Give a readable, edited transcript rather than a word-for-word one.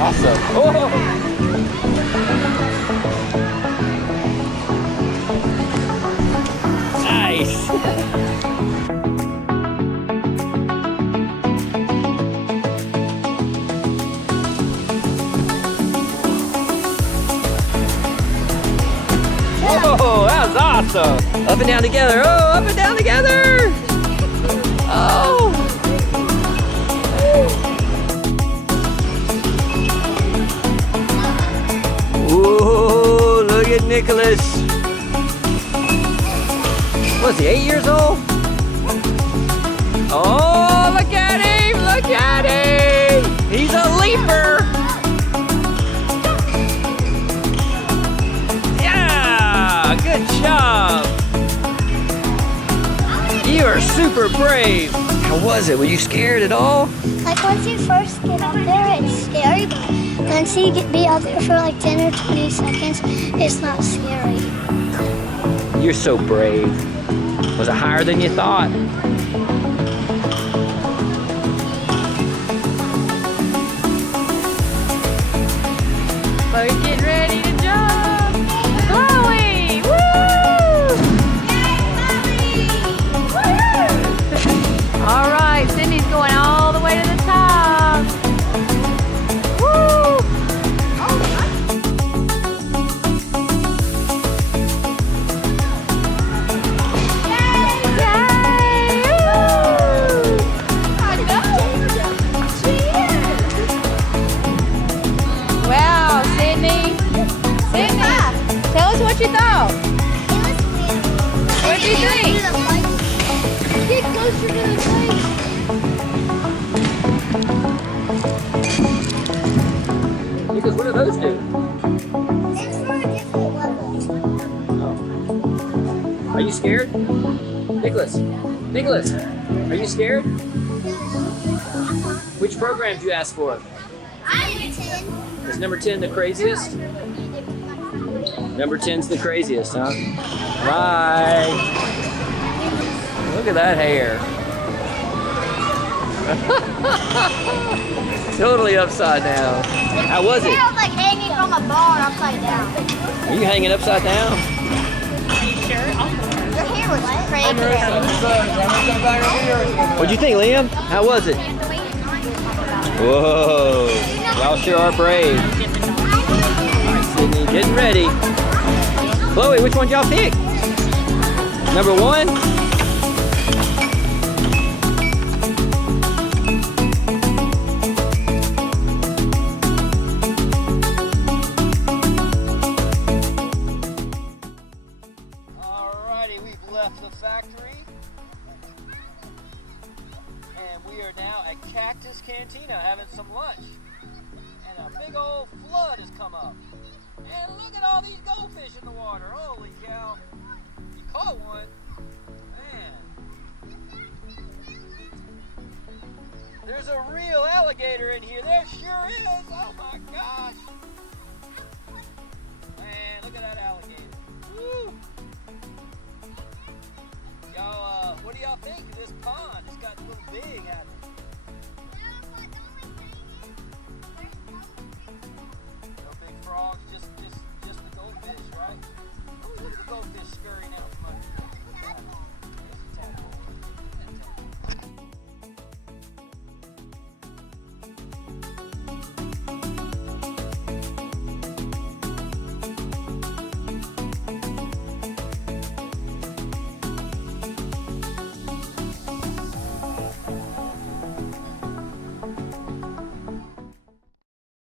Awesome. Oh! Nice. Whoa, that was awesome. Up and down together. Oh, up and down together. Oh. Ooh, look at Nicholas. Was he 8 years old? Oh, look at him. Look at him. He's a leaper. Good job! You are super brave. How was it? Were you scared at all? Like once you first get up there, it's scary, but once you be out there for like 10 or 20 seconds, it's not scary. You're so brave. Was it higher than you thought? We're getting ready to jump. Chloe! All right, Cindy's going all the way to the top. Woo! Yay! Woo! Wow, Sydney. Sydney, tell us what you thought. What did you think? Get closer to the place. Because what do those do? It's for a different level. Oh. Are you scared? Nicholas, are you scared? Which program did you ask for? I'm 10. Is number 10 the craziest? Number 10's the craziest, huh? Bye. Look at that hair. Totally upside down. How was it? I was like hanging from a barn upside down. Are you hanging upside down? Your hair was crazy. What'd you think, Liam? How was it? Whoa. Y'all sure are brave. All right, Sydney, getting ready. Chloe, which one y'all pick? Number 1? Alrighty, we've left the factory. And we are now at Cactus Cantina having some lunch. And a big old flood has come up. And look at all these goldfish in the water. Holy cow. You caught one. Man. There's a real alligator in here. There sure is. Oh my gosh. Man, look at that alligator. Woo. Y'all, what do y'all think of this pond? It's gotten a little big, hasn't it?